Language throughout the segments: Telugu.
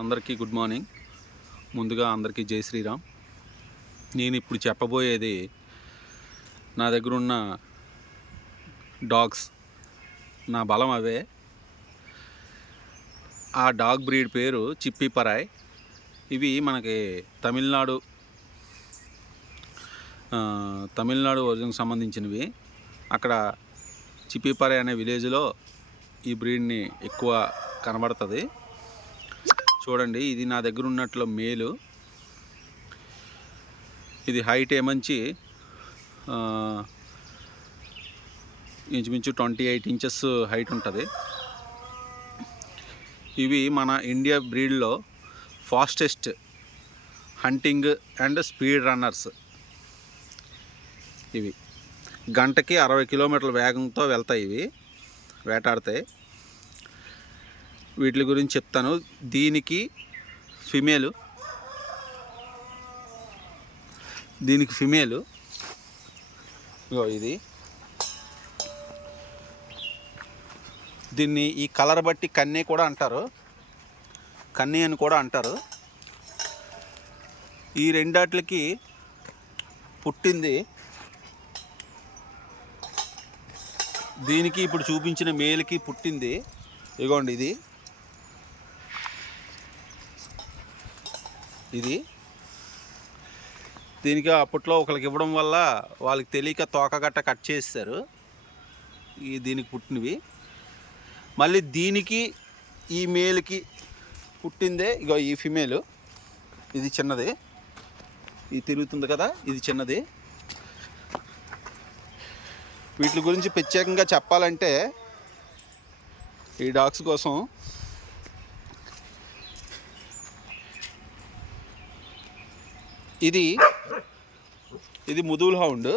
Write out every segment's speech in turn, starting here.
అందరికీ గుడ్ మార్నింగ్. ముందుగా అందరికీ జై శ్రీరామ్. నేను ఇప్పుడు చెప్పబోయేది నా దగ్గర ఉన్న డాగ్స్. నా బలం అవే. ఆ డాగ్ బ్రీడ్ పేరు చిప్పీ పరాయ్. ఇవి మనకి తమిళనాడు ఒరిజిన్కి సంబంధించినవి. అక్కడ చిప్పీ పరాయ్ అనే విలేజ్లో ఈ బ్రీడ్ని ఎక్కువ కనబడుతుంది. చూడండి, ఇది నా దగ్గర ఉన్నట్లు మేలు. ఇది హైట్ ఏమంచి ఇంచుమించు 28 ఇంచెస్ హైట్ ఉంటుంది. ఇవి మన ఇండియా బ్రీడ్లో fastest hunting and speed runners. ఇవి గంటకి 60 కిలోమీటర్ల వేగంతో వెళ్తాయి. ఇవి వేటాడతాయి. వీటి గురించి చెప్తాను. దీనికి ఫిమేలు ఇది. దీన్ని ఈ కలర్ బట్టి కన్నీ కూడా అంటారు, కన్నీ అని కూడా అంటారు. ఈ రెండాట్లకి పుట్టింది. దీనికి ఇప్పుడు చూపించిన మేలుకి పుట్టింది ఇగోండి. ఇది దీనికి అప్పట్లో ఒకరికి ఇవ్వడం వల్ల వాళ్ళకి తెలియక తోకగట్ట కట్ చేస్తారు. దీనికి పుట్టినవి. మళ్ళీ దీనికి ఈ మేలుకి పుట్టిందే ఇగో ఈ ఫిమేలు. ఇది చిన్నది, ఇది తిరుగుతుంది కదా, ఇది చిన్నది. వీటి గురించి ప్రత్యేకంగా చెప్పాలంటే ఈ డాగ్స్ కోసం ఇది ముదూల్ హౌండ్.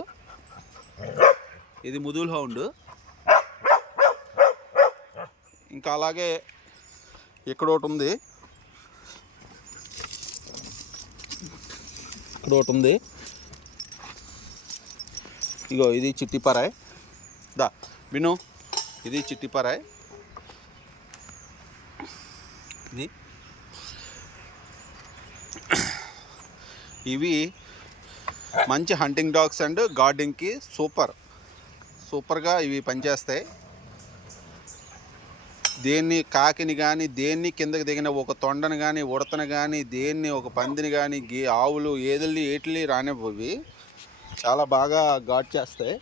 ఇంకా అలాగే ఇక్కడ ఒకటి ఉంది. ఇగో ఇది చిట్టి పరాయ్. విను, ఇది చిట్టి పరాయ్. ఇవి మంచి హంటింగ్ డాగ్స్ అండ్ గార్డింగ్కి సూపర్గా ఇవి పనిచేస్తాయి. దేన్ని కాకిని కానీ, దేన్ని కిందకి దిగిన ఒక తొండను కానీ, ఉడతను కానీ, దేన్ని ఒక పందిని కానీ, ఆవులు ఏటిల్ని రానివ్వవి. చాలా బాగా గార్డ్ చేస్తాయి.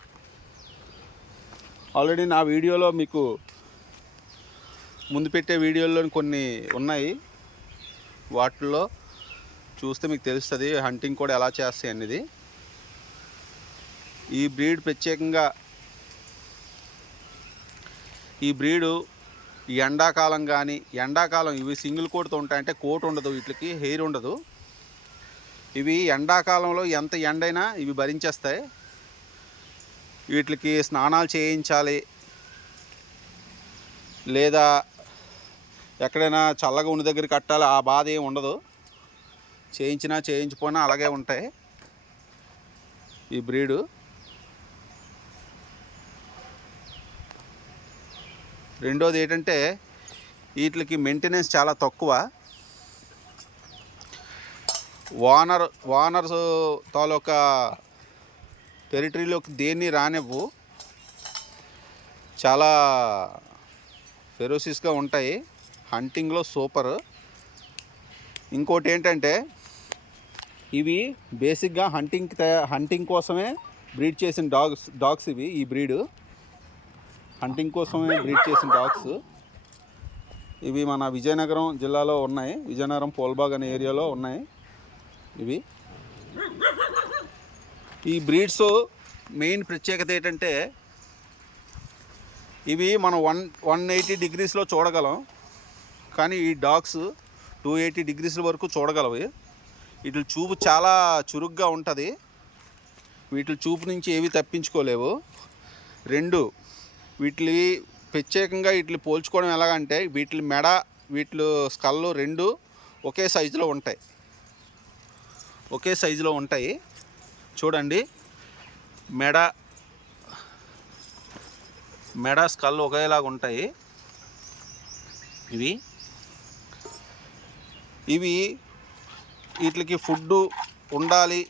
ఆల్రెడీ నా వీడియోలో మీకు ముందు పెట్టే వీడియోల్లో కొన్ని ఉన్నాయి. వాటిల్లో చూస్తే మీకు తెలుస్తుంది హంటింగ్ కూడా ఎలా చేస్తాయి అనేది. ఈ బ్రీడ్ ప్రత్యేకంగా ఈ బ్రీడు ఎండాకాలం ఇవి సింగిల్ కోట్తో ఉంటాయంటే కోట్ ఉండదు, వీటికి హెయిర్ ఉండదు. ఇవి ఎండాకాలంలో ఎంత ఎండైనా ఇవి భరించేస్తాయి. వీటికి స్నానాలు చేయించాలి, లేదా ఎక్కడైనా చల్లగా ఉన్న దగ్గర కట్టాలి, ఆ బాధ ఏమి ఉండదు. చేయించినా చేయించిపోయినా అలాగే ఉంటాయి ఈ బ్రీడు. రెండోది ఏంటంటే వీటికి మెయింటెనెన్స్ చాలా తక్కువ. ఓనర్స్ తాలూకా టెరిటరీలోకి దేన్ని రానివ్వు. చాలా ఫెరోసిస్గా ఉంటాయి. హంటింగ్లో సూపర్. ఇంకోటి ఏంటంటే ఇవి బేసిక్గా హంటింగ్ కోసమే బ్రీడ్ చేసిన డాగ్స్ ఇవి. ఈ బ్రీడు హంటింగ్ కోసమే బ్రీడ్ చేసిన డాగ్స్ ఇవి. మన విజయనగరం జిల్లాలో ఉన్నాయి. విజయనగరం పోల్బాగ్ అనే ఏరియాలో ఉన్నాయి ఇవి. ఈ బ్రీడ్స్ మెయిన్ ప్రత్యేకత ఏంటంటే ఇవి మనం 180 డిగ్రీస్లో చూడగలం, కానీ ఈ డాగ్స్ 280 డిగ్రీస్ వరకు చూడగలవు. వీటి చూపు చాలా చురుగ్గా ఉంటుంది. వీటి చూపు నుంచి ఏవి తప్పించుకోలేవు. వీటి ప్రత్యేకంగా వీటిని పోల్చుకోవడం ఎలాగంటే వీటి మెడ, వీటి స్కల్లు రెండు ఒకే సైజులో ఉంటాయి. చూడండి, మెడ స్కల్ ఒకేలాగా ఉంటాయి ఇవి. ఇవి వీటికి ఫుడ్డు ఉండాలి,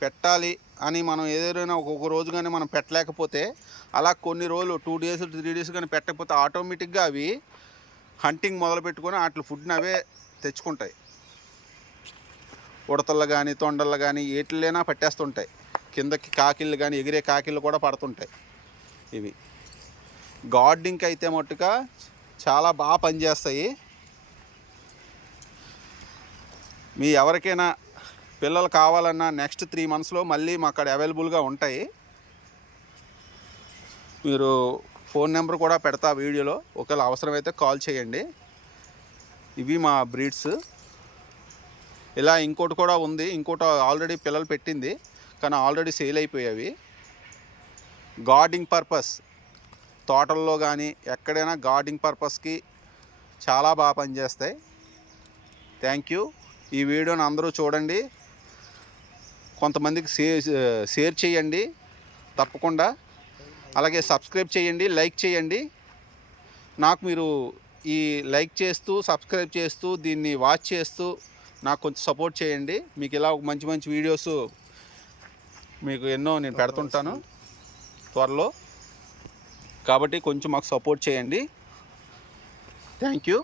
పెట్టాలి అని మనం ఏదైనా ఒక్కొక్క రోజు కానీ మనం పెట్టలేకపోతే, అలా కొన్ని రోజులు 2 డేస్ 3 డేస్ కానీ పెట్టకపోతే ఆటోమేటిక్గా అవి హంటింగ్ మొదలు పెట్టుకొని వాటి ఫుడ్ని అవే తెచ్చుకుంటాయి. ఉడతలు కానీ తొండలు కానీ ఏటిలైనా పట్టేస్తుంటాయి. కిందకి కాకిళ్ళు కానీ ఎగిరే కాకిళ్ళు కూడా పడుతుంటాయి. ఇవి గార్డెనింగ్కి అయితే మట్టుగా చాలా బాగా పనిచేస్తాయి. మీ ఎవరికైనా పిల్లలు కావాలన్నా నెక్స్ట్ 3 మంత్స్లో మళ్ళీ మా అక్కడ అవైలబుల్గా ఉంటాయి. మీరు ఫోన్ నెంబర్ కూడా పెడతా వీడియోలో, ఒకవేళ అవసరమైతే కాల్ చేయండి. ఇవి మా బ్రీడ్స్. ఇలా ఇంకోటి కూడా ఉంది, ఇంకోటి ఆల్రెడీ పిల్లలు పెట్టింది కానీ ఆల్రెడీ సేల్ అయిపోయావి. గార్డెనింగ్ పర్పస్, తోటల్లో కానీ ఎక్కడైనా గార్డెనింగ్ పర్పస్కి చాలా బాగా పనిచేస్తాయి. Thank you. ఈ వీడియోని అందరూ చూడండి, కొంతమందికి షేర్ చేయండి తప్పకుండా. అలాగే సబ్స్క్రైబ్ చేయండి, లైక్ చేయండి. నాకు మీరు ఈ లైక్ చేస్తూ సబ్స్క్రైబ్ చేస్తూ దీన్ని వాచ్ చేస్తూ నాకు కొంచెం సపోర్ట్ చేయండి. మీకు ఇలా మంచి మంచి వీడియోస్ మీకు ఎన్నో నేను పెడుతుంటాను త్వరలో, కాబట్టి కొంచెం మాకు సపోర్ట్ చేయండి. Thank you.